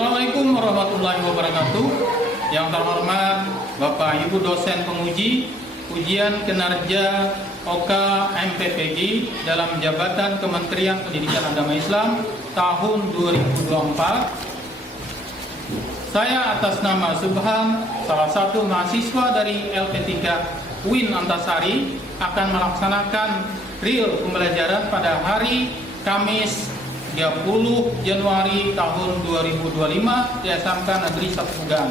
Assalamualaikum warahmatullahi wabarakatuh. Yang terhormat Bapak Ibu dosen penguji ujian kinerja OK MPPG dalam jabatan Kementerian Pendidikan Agama Islam tahun 2024. Saya atas nama Subhan, salah satu mahasiswa dari LP3 UIN Antasari, akan melaksanakan real pembelajaran pada hari Kamis 30 Januari tahun 2025 di SMK Negeri 1 Pugan.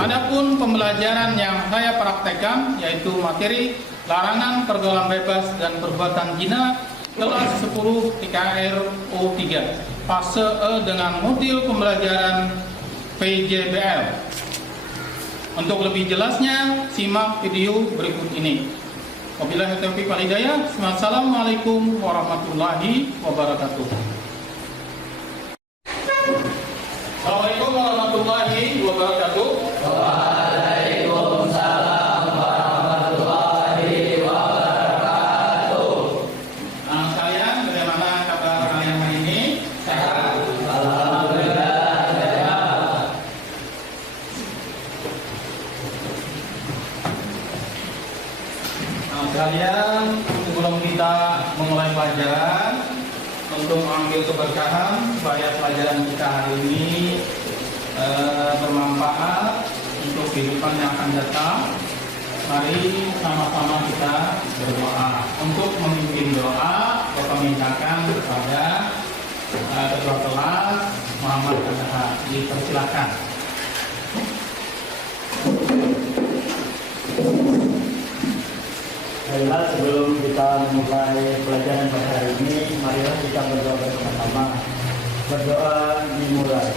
Adapun pembelajaran yang saya praktekkan yaitu materi larangan pergaulan bebas dan perbuatan zina kelas 10 PKRO 3 fase E dengan modul pembelajaran PJBL. Untuk lebih jelasnya simak video berikut ini. Wabillahi taufiq wal hidayah. Wassalamualaikum warahmatullahi wabarakatuh. Assalamualaikum warahmatullahi wabarakatuh. Waalaikumsalam warahmatullahi wabarakatuh. Nah, kalian bagaimana kabar kalian hari ini? Sehat? Alhamdulillah sehat. Nah, kalian sebelum kita memulai pelajaran, untuk mengambil keberkahan supaya pelajaran kita hari ini bermanfaat untuk kehidupan yang akan datang, mari sama-sama kita berdoa. Untuk memimpin doa, Bapak mintakan kepada Ketua Kelas Muhammad Kataha. Dipersilakan. Baiklah, sebelum kita memulai pelajaran pada hari ini, marilah kita berdoa bersama-sama. Berdoa dimulai.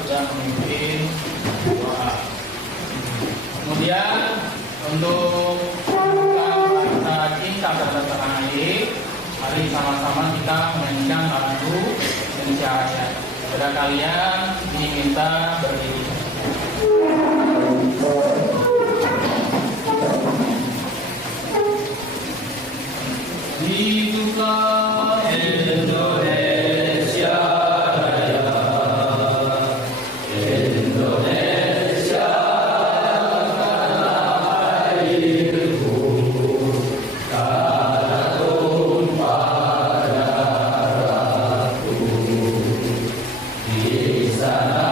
Sudah memimpin doa. Kemudian untuk kita cinta terhadap tanah air, mari sama-sama kita menyanyikan lagu Indonesia Raya. Kepada kalian diminta berdiri. Hiduplah Indonesia. Di sana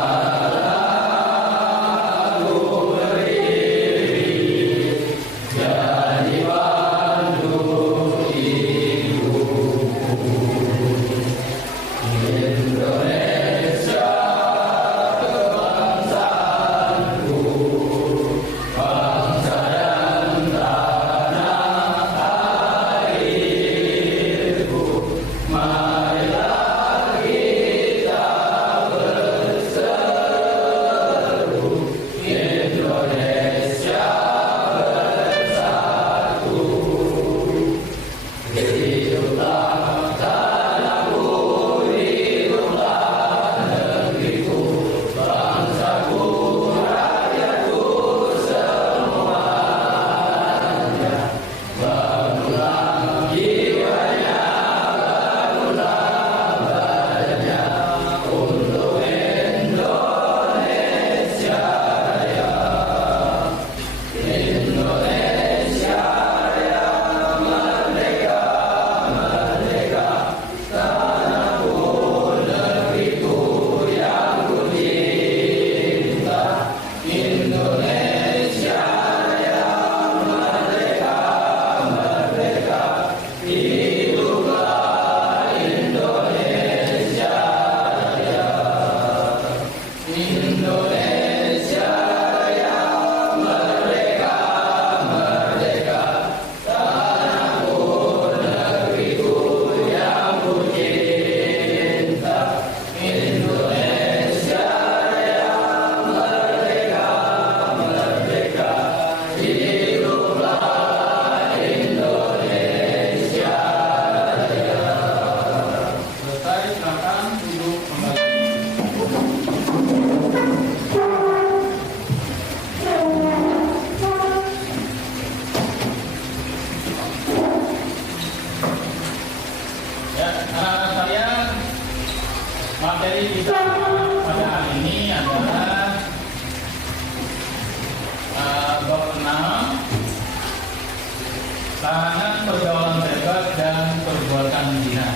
larangan pergaulan bebas dan perbuatan zina.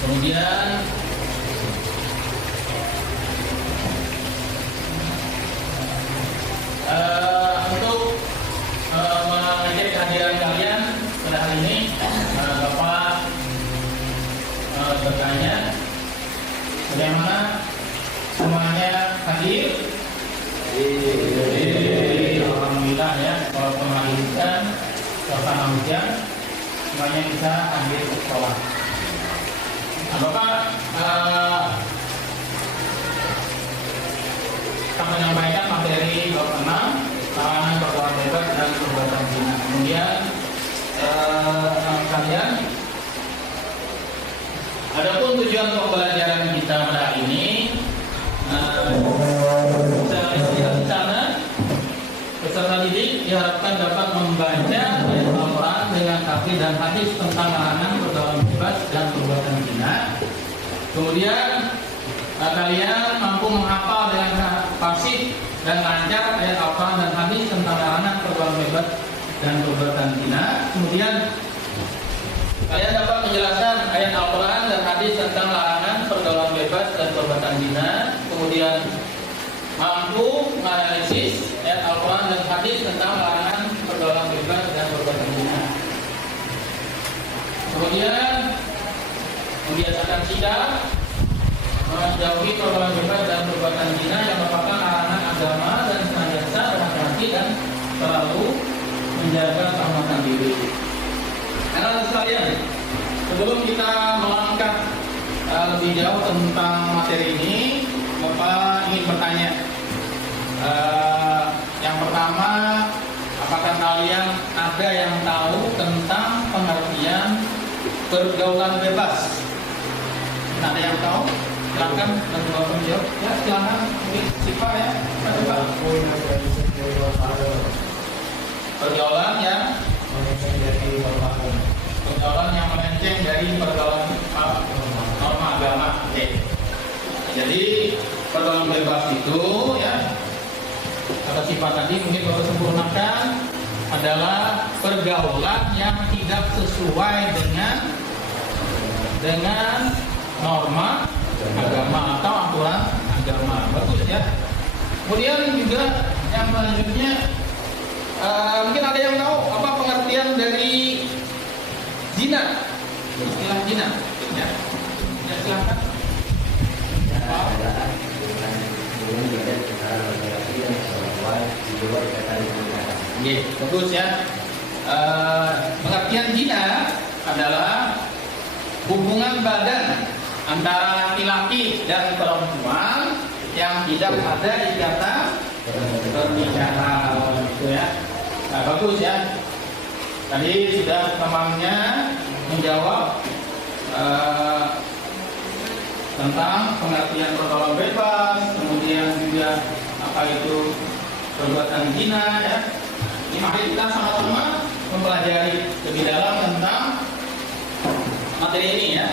Kemudian untuk mengajak kehadiran kalian pada hari ini, Bapak bertanya bagaimana semuanya hadir. Alhamdulillah ya, walaupun melahirkan suasana hujan, semuanya bisa hadir ke sekolah. Nah, Bapak akan menyampaikan materi bab 6, larangan pergaulan bebas dan perbuatan zina. Kemudian kalian, adapun tujuan pembelajaran kita pada hari ini, di sana peserta didik diharapkan dapat membaca ayat Al-Quran dengan tafsir dan hadis tentang larangan pergaulan bebas dan perbuatan zina. Kemudian kalian mampu menghafal dengan fasih dan lancar ayat Al-Quran dan hadis tentang larangan pergaulan bebas dan perbuatan zina. Kemudian kalian dapat menjelaskan ayat Al-Quran dan hadis tentang larangan pergaulan bebas dan perbuatan zina. Kemudian mampu menganalisis ayat Al-Quran dan hadis tentang larangan pergaulan bebas dan perbuatan zina. Kemudian membiasakan sidang menjauhi pergaulan bebas dan perbuatan zina yang merupakan larangan agama dan senantiasa berhati-hati dan selalu menjaga kehormatan diri. Anak-anak sekalian, sebelum kita melangkah lebih jauh tentang materi ini, Bapak ingin bertanya. Yang pertama, apakah kalian ada yang tahu tentang pengertian pergaulan bebas? Ada yang tahu? Silakan bagi Bapak menjawab. Ya, silakan. Mungkin Sipa ya. Pergaulan yang melenceng dari pergaulan norma agama. Oke. Jadi pergaulan bebas itu ya, kata sifat tadi mungkin Bapak sempurnakan, adalah pergaulan yang tidak sesuai dengan norma agama atau aturan agama. Bagus ya. Kemudian juga yang selanjutnya, mungkin ada yang tahu apa pengertian dari zina, istilah zina ya, silakan. Bagus ya. Pengertian zina adalah hubungan badan antara laki-laki dan perempuan yang tidak ada ikatan pernikahan, gitu ya. Nah, bagus ya. Tadi sudah temannya menjawab tentang pengertian pergaulan bebas, kemudian juga apa itu perbuatan zina ya. Ini mari kita sama-sama mempelajari lebih dalam tentang materi ini ya.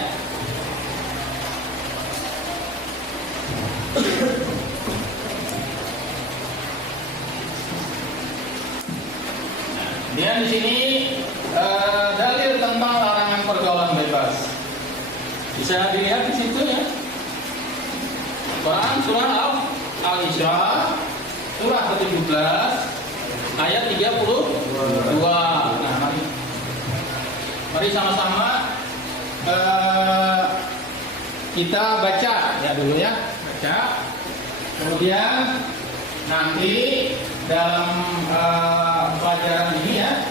Kemudian di sini dalil tentang larangan pergaulan bebas. Bisa dilihat di situ ya. Quran surah Al-Isra surah ke-17 ayat 32. Nah, mari sama-sama kita baca ya dulu ya, baca. Kemudian nanti dalam pelajaran ini ya,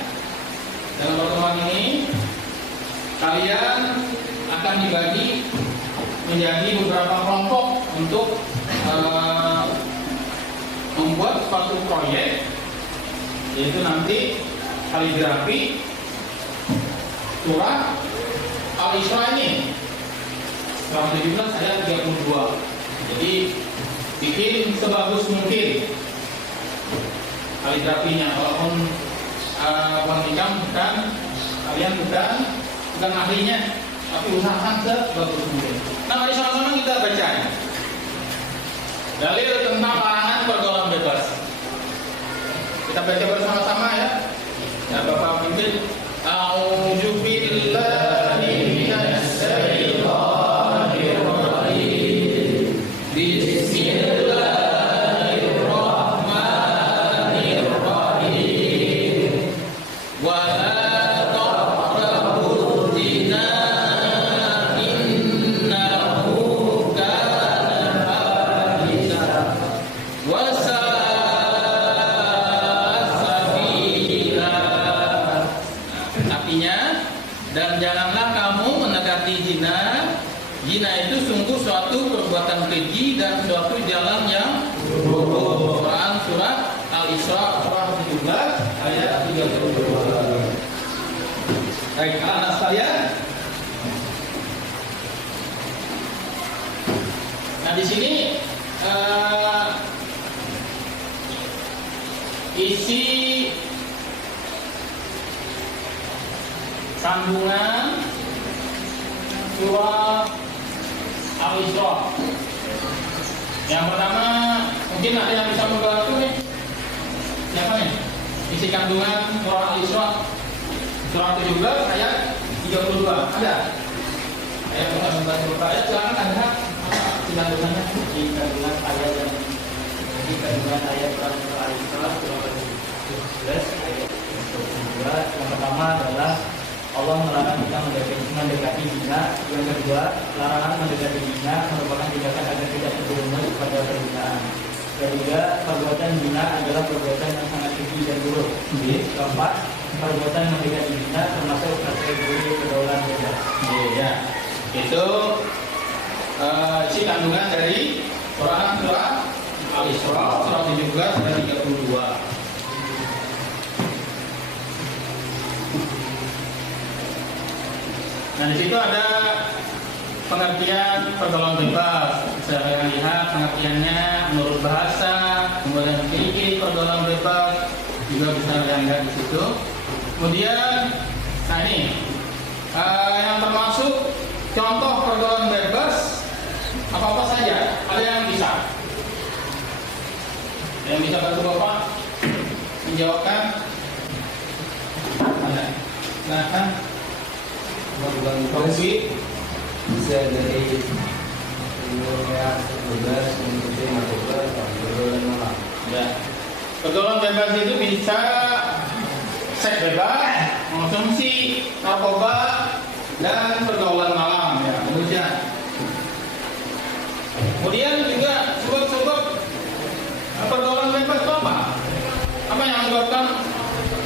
dalam pertemuan ini kalian akan dibagi menjadi beberapa kelompok untuk membuat suatu proyek, yaitu nanti kaligrafi surah Al-Isra ini surah 17 ayat 32. Jadi bikin sebagus mungkin kaligrafinya, walaupun kalian bukan ahlinya, tapi usahakan sebagus mungkin. Nah, mari sama-sama kita baca dalil tentang larangan pergaulan bebas. Kita baca bersama-sama ya. Ya, Bapak Dan janganlah kamu mendekati zina. Zina itu sungguh suatu perbuatan keji dan suatu jalan yang buruk. Quran surat Al-Isra surah 17 ayat 32. Baik, anak sekalian. Nah, di sini isi kandungan surah Al-Isra. Yang pertama, mungkin ada yang bisa membantu nih. Siapa nih? Isi kandungan surah Al-Isra surah 17 ayat 32. Ada? Ayat bisa membantu. Ayat silakan Anda. Kandungannya di kandungan ayat yang di kandungan ayat surah Al-Isra surah 17 ayat 22. Yang pertama adalah Allah melarang kita mendekati zina. Yang kedua, larangan mendekati zina merupakan tindakan agar tidak terjerumus pada perzinaan. Ketiga, perbuatan zina adalah perbuatan yang sangat keji dan buruk. Keempat, perbuatan mendekati zina termasuk kategori pergaulan bebas. Ya, itu isi kandungan dari surah Al-Isra surah 17 dan 32. Nah, di situ ada pengertian pergaulan bebas. Saya lihat pengertiannya menurut bahasa, kemudian fikih pergaulan bebas juga bisa lihat di situ. Kemudian, nah ini yang termasuk contoh pergaulan bebas apa saja? Ada yang bisa? Yang bisa bantu Bapak menjawabkan? Ada. Silakan. Konflik bisa dari dunia bebas mengikuti narkoba pergaulan malam. Ya. Pergaulan bebas itu bisa seks bebas, konsumsi narkoba, dan pergaulan malam. Ya, kemudian juga sebab-sebab pergaulan bebas itu apa? Apa yang menyebabkan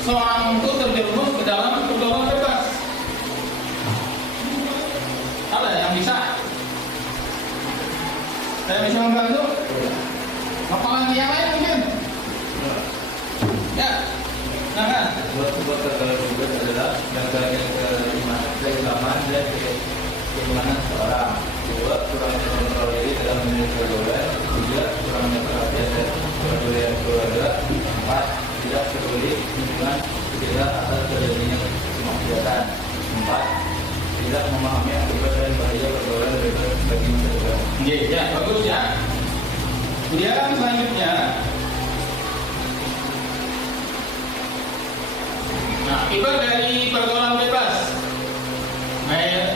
seorang itu terjerumus ke dalam pergaulan bebas? Ada yang bisa? Saya bisa membantu? Apalagi yang lain mungkin? Ya, nah kan? Sebab pergaulan bebas adalah yang keimanan dan keimanan seorang. Dua, kurangnya kontrol diri dalam memiliki pergaulan. Tiga, kurangnya perhatian dan pergaulan keluarga. Empat, tidak peduli lingkungan sekitar atas terjadinya kemaksiatan. Empat, tidak memahami akibat dan bahaya pergaulan bebas bagi masa depan. Ya, bagus ya. Kemudian selanjutnya, nah, akibat dari pergaulan bebas, baik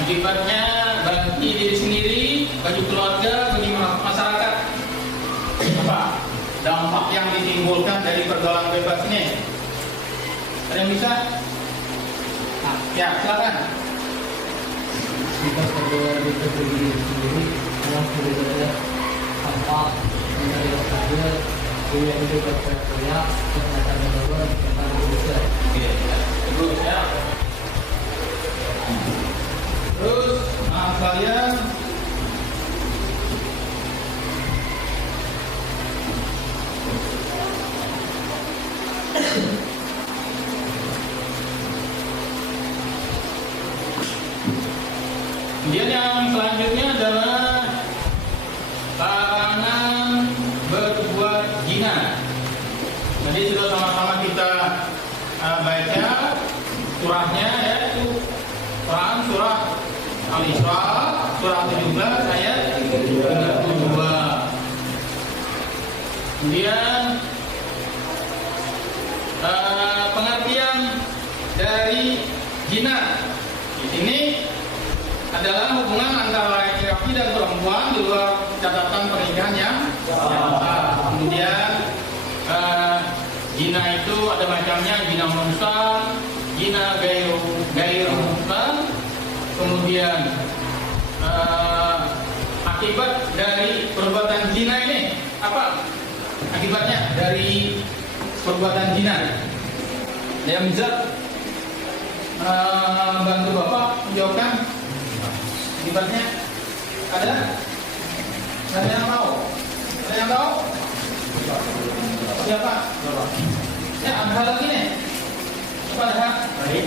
akibatnya bagi diri sendiri, bagi keluarga, bagi masyarakat. Apa dampak yang ditimbulkan dari pergaulan bebas ini? Ada yang bisa? Nah, ya, silakan. Jika pergaulan bebas bagi diri sendiri yang berbeda tanpa mencari saja dia itu berteriak ternyata berdoa tentang dosa. Terus ya. Terus, kalian kemudian yang selanjutnya adalah larangan berbuat zina. Jadi sudah sama-sama kita baca surahnya, yaitu Quran surah Al-Isra surah 17 ayat 32. Kemudian pengertian dari zina di sini adalah hubungan antara laki-laki dan perempuan di luar catatan pernikahan yang sah. Kemudian zina itu ada macamnya, zina muhsan, zina gair muhsan. Kemudian akibat dari perbuatan zina ini apa? Akibatnya dari perbuatan zina yang bisa bantu Bapak menjawabkan akibatnya? Ada? Ada yang tahu? Ada yang tahu? Siapa? Ya, ada lagi nih. Apa ada? Baik,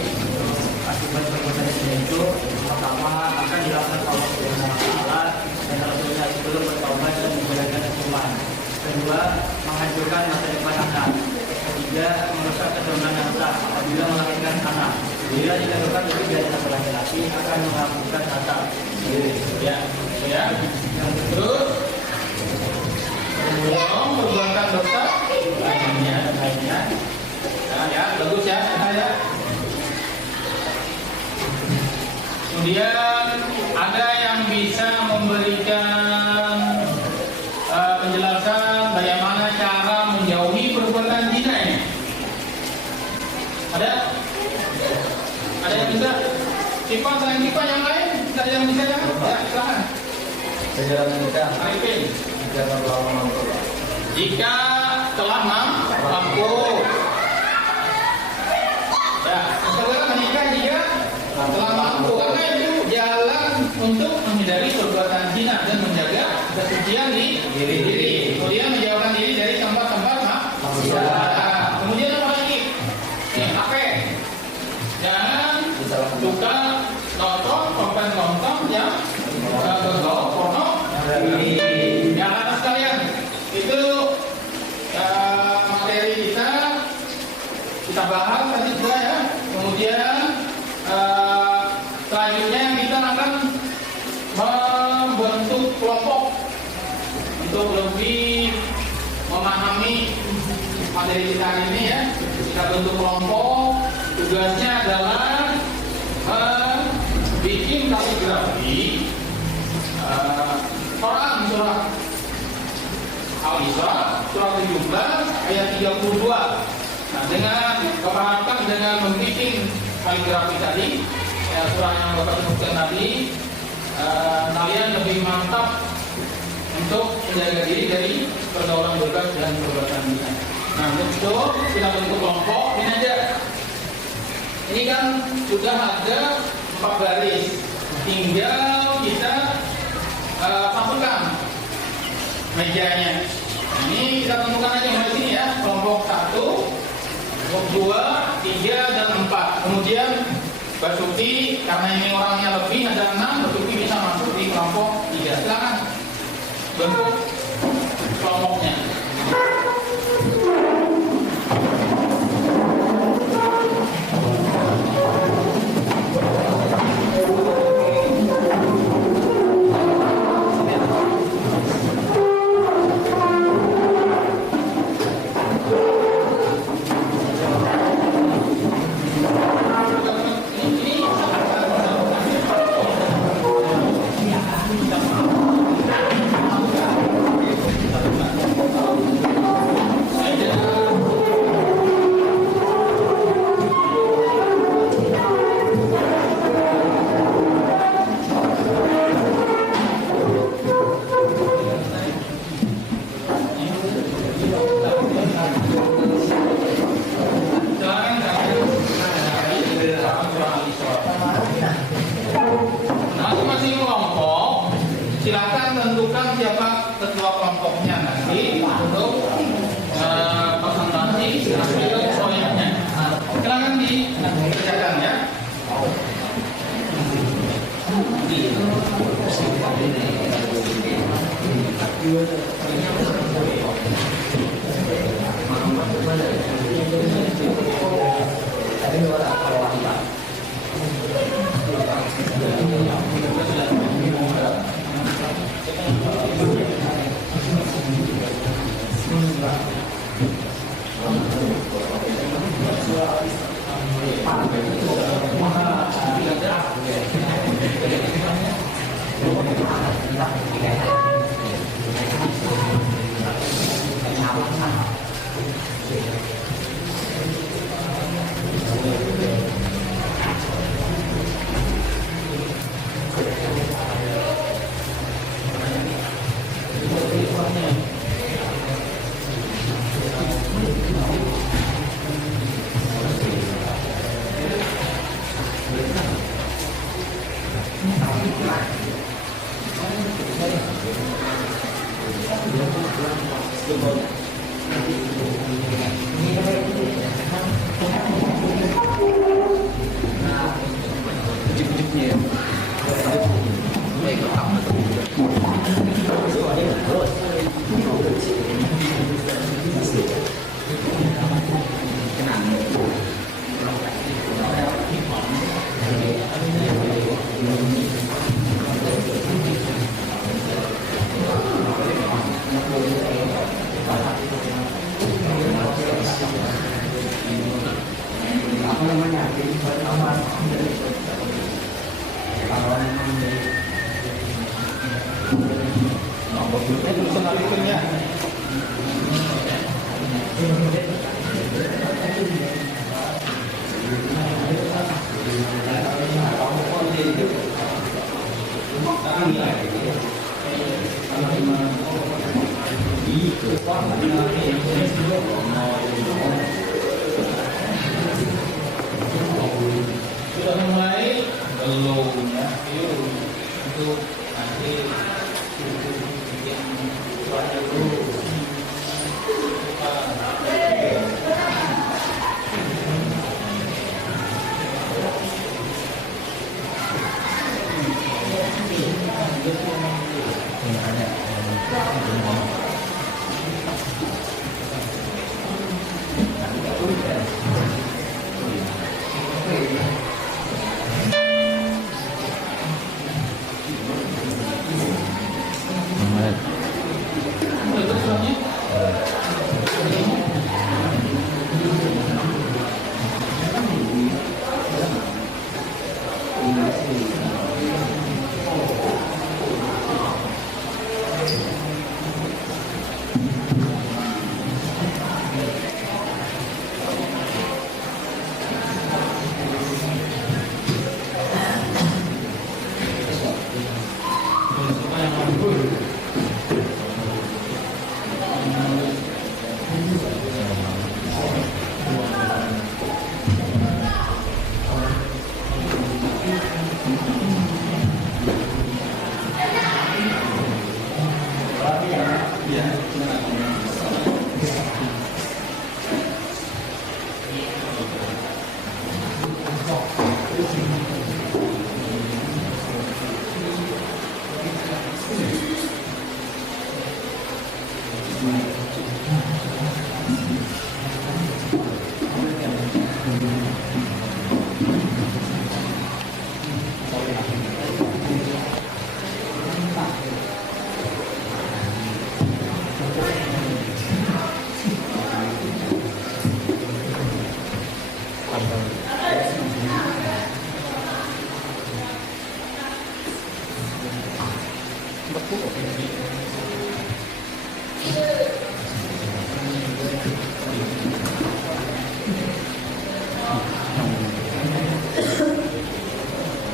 akibat perbuatan zina itu pertama akan dilakukan Allah Subhanahu wa Ta'ala dan Rasulnya sebelum bertaubat dan menjalankan hukuman. Kedua, menghancurkan masa depan anak. Ketiga, merusak keturunan yang sah apabila melahirkan anak. Bila dilakukan lebih dari satu laki-laki akan menghapuskan nasab. Ya, ya. Terus, perbuatan dosa lainnya. Nah, ya, bagus ya, ya. Kemudian ada yang bisa memberikan penjelasan bagaimana cara menjauhi perbuatan zina ini? Ada? Ada yang bisa? Kipan, selain kipan yang lain? Ada yang bisa ya? Ya, silakan. Perjalanan kita Arifin. jika telah mampu. Jika telah mampu. Ya, setelah menikah jika telah mampu, karena itu jalan untuk menghindari perbuatan zina dan menjaga kesucian di diri. Kemudian menjauhkan diri dari tempat-tempat maksiat. Kemudian apa lagi? HP. Jangan suka nonton konten yang berbau pornografi. Yang atas sekalian itu materi kita bahas tadi juga ya. Kemudian selanjutnya kita akan membentuk kelompok untuk lebih memahami materi kita ini ya. Kita bentuk kelompok, tugasnya adalah bikin kaligrafi Quran surah Al-Isra surah 17 ayat 32. Nah, dengan keharapkan dengan membikin kaligrafi tadi surah yang Bapak sebutkan tadi, kalian lebih mantap untuk menjaga diri dari pergaulan bebas dan perbuatan zina. Nah, untuk kita bentuk kelompok ini aja. Ini kan sudah ada 4 baris, tinggal kita satukan mejanya. Ini kita tentukan aja mulai sini ya, kelompok 1, kelompok 2, 3, dan 4. Kemudian Basuki, karena ini orangnya lebih, ada 6, Basuki bisa masuk di kelompok 3. Silakan bentuk kelompoknya. Masing-masing kelompok silakan tentukan siapa ketua kelompoknya nanti untuk presentasi hasil proyeknya. Silakan dikerjakan ya. apa namanya jadi pertama Sudah mulai belum ya? Yuk, untuk nanti bikin suara dulu.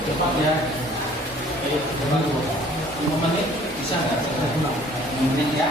Cepat ya. Ayo, coba 5 menit bisa nggak? 5 menit ya.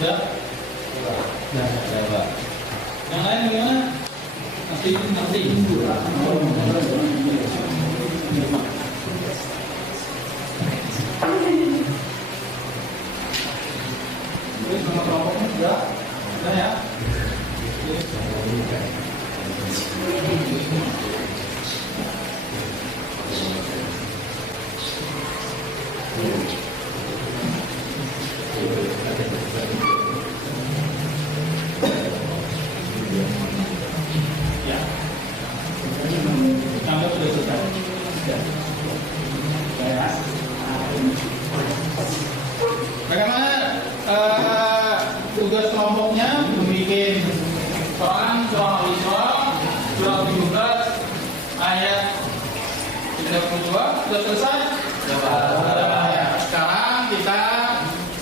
Ya. Ya, Pak. Yang lain bagaimana? Nanti. Ini sama kelompoknya sudah ya. Ya. Anggap sudah selesai. Ya. Bagaimana tugas kelompoknya membuat Quran surah Al-Isra surah 17 ayat 32 sudah selesai? Ya. Sekarang kita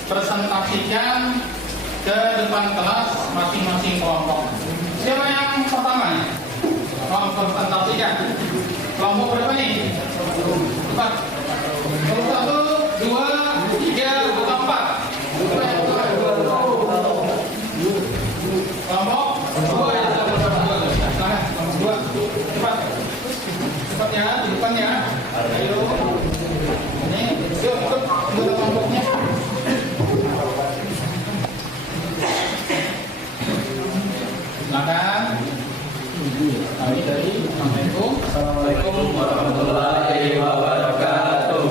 presentasikan ke depan kelas masing-masing kelompok. Siapa yang pertama nih? Kelompok presentasikan. Kelompok berapa nih? 4. 1, 2, 3, atau 4? Kelompok 2 ya, silakan. Kelompok 2, cepat. Cepat ya, di depan ya. Ayo. Ini, yuk ikut anggota kelompoknya. Silakan. Kami dari Assalamualaikum. Assalamualaikum warahmatullahi wabarakatuh.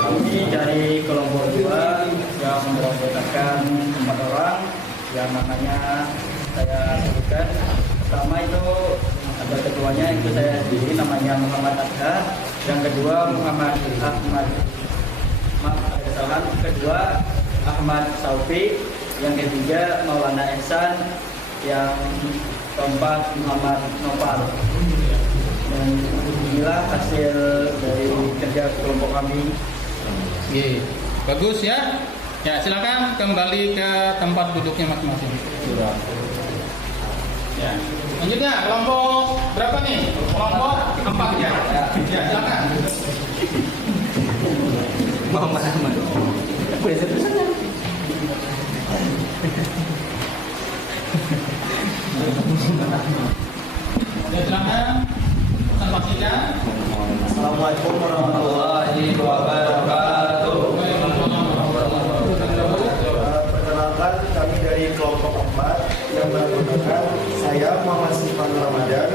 Kami dari kelompok 2 yang beranggotakan 4 orang yang namanya saya sebutkan. Pertama itu ada ketuanya, itu saya sendiri namanya Muhammad Adha. Yang kedua Muhammad Ahmad, kedua Ahmad Saufi. Yang ketiga Maulana Ihsan. Yang keempat Muhammad Nopal. Dan inilah hasil dari kerja kelompok kami. Oke, bagus ya. Ya, silakan kembali ke tempat duduknya masing-masing. Ya. Lanjutnya kelompok berapa nih? Kelompok 4 ya. Ya, silakan. Muhammad Ahmad. Ya, silakan. Presentasikan. Assalamualaikum warahmatullahi wabarakatuh. Perkenalkan, kami dari kelompok 4 yang beranggotakan saya Muhammad Sifan Ramadan,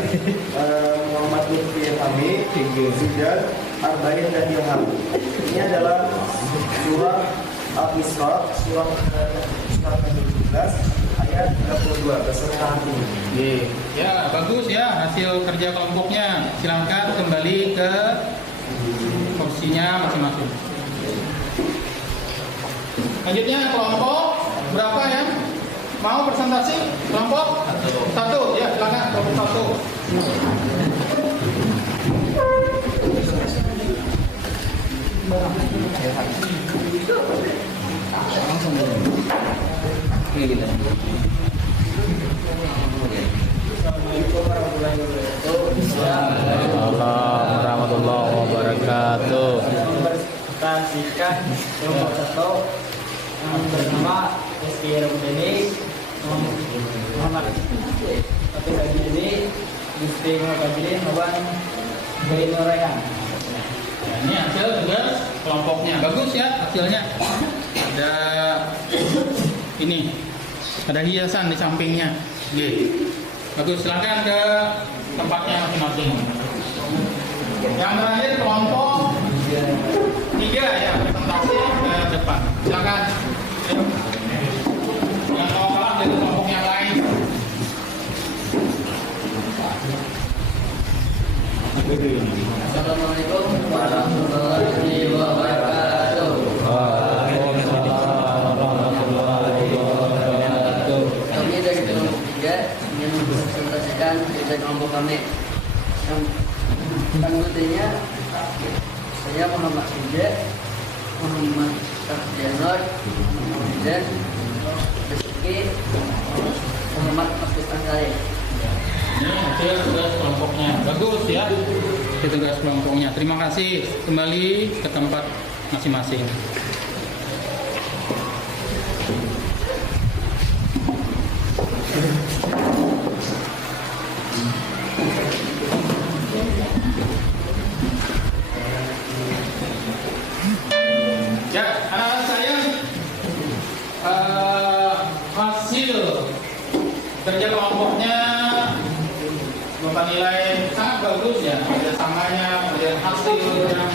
Muhammad Lutfi Hamid, Zidan, Arba'in dan Ilham. Ini adalah surah Al-Isra, surah ke-17 ayat 32 beserta hati. Ya, bagus ya hasil kerja kelompoknya. Silakan kembali ke porsinya masing-masing. Lanjutnya kelompok berapa ya? Mau presentasi? Kelompok 1. Ya, silakan kelompok 1. Ini kita. Assalamualaikum warahmatullahi wabarakatuh. Mempresentasikan kelompok 1 yang bernama Rizky Ramudani, Muhammad Satu Bajili, Gusti Muhammad Mawan Bainurayan. Ya, ini hasil tugas kelompoknya. Bagus ya hasilnya. Ada ini, ada hiasan di sampingnya. Bagus, silakan ke tempatnya masing-masing. Yang terakhir kelompok 3 ya, presentasi ke depan. Silakan. Yang mau kalah dari kelompok yang lain. Assalamualaikum warahmatullahi wabarakatuh. Kami dari kelompok 3 ingin mempresentasikan kerja kelompok kami. Yang tangguhnya saya Muhammad Sujek, Muhammad Sarjanor, dan Rizky Muhammad Masjid Ansari. Ini hasil tugas kelompoknya. Bagus ya. Hasil tugas kelompoknya. Terima kasih. Kembali ke tempat masing-masing. Ya, anak-anak saya, hasil kerja kelompoknya Bapak nilai sangat bagus ya, kerjasamanya, kemudian hasil yang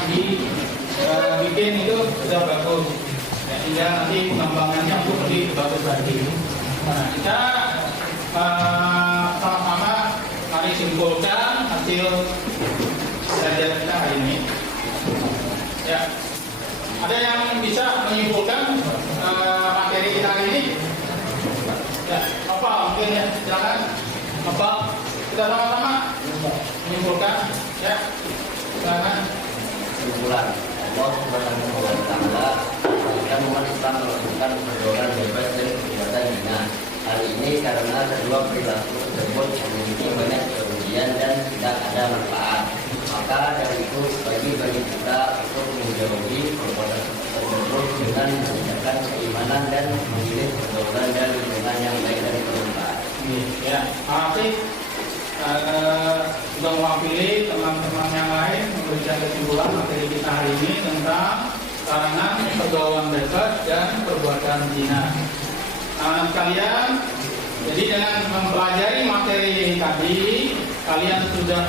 dibikin itu sudah bagus. Ya, hingga nanti pengembangannya untuk lebih bagus lagi. Nah, kita sama-sama mari simpulkan hasil belajar kita hari ini. Ya, ada yang bisa menyimpulkan materi kita hari ini? Ya, apa mungkin ya, silakan. Apa? Kita sama-sama menyimpulkan, ya. Silakan. Kesimpulan, Allah Subhanahu wa Ta'ala akan umat Islam melakukan pergaulan bebas dari perbuatan zina. Hal ini karena kedua perilaku tersebut memiliki banyak kerugian dan tidak ada manfaat. Maka dari itu bagi kita untuk menjauhi perbuatan tersebut dengan meningkatkan keimanan dan memilih pergaulan dan lingkungan yang baik dari bermanfaat. Ya, makasih. Sudah mewakili teman-teman yang lain memberikan kesimpulan materi kita hari ini tentang larangan pergaulan bebas dan perbuatan zina. Kalian, jadi dengan mempelajari materi ini tadi, kalian sudah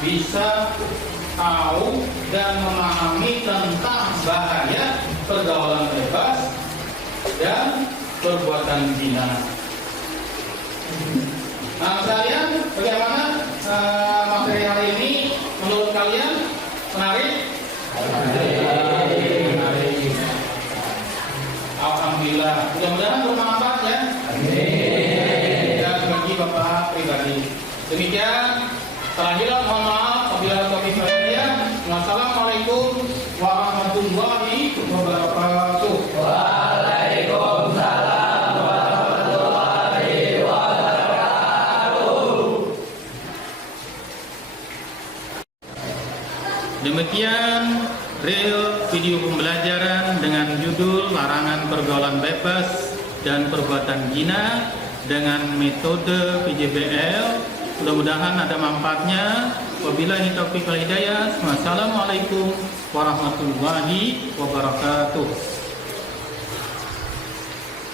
bisa tahu dan memahami tentang bahaya pergaulan bebas dan perbuatan zina. Nah, kalian bagaimana materi hari ini menurut kalian? Menarik? Menarik. Alhamdulillah. Mudah-mudahan bermanfaat ya. Amin. Dan bagi Bapak pribadi. Demikian. Terakhir mohon maaf apabila topik saya. Wassalamualaikum warahmatullahi wabarakatuh. Waalaikumsalam. Demikian reel video pembelajaran dengan judul larangan pergaulan bebas dan perbuatan zina dengan metode PJBL. Mudah-mudahan ada manfaatnya. Wabillahi taufiq wal hidayah. Wassalamualaikum warahmatullahi wabarakatuh.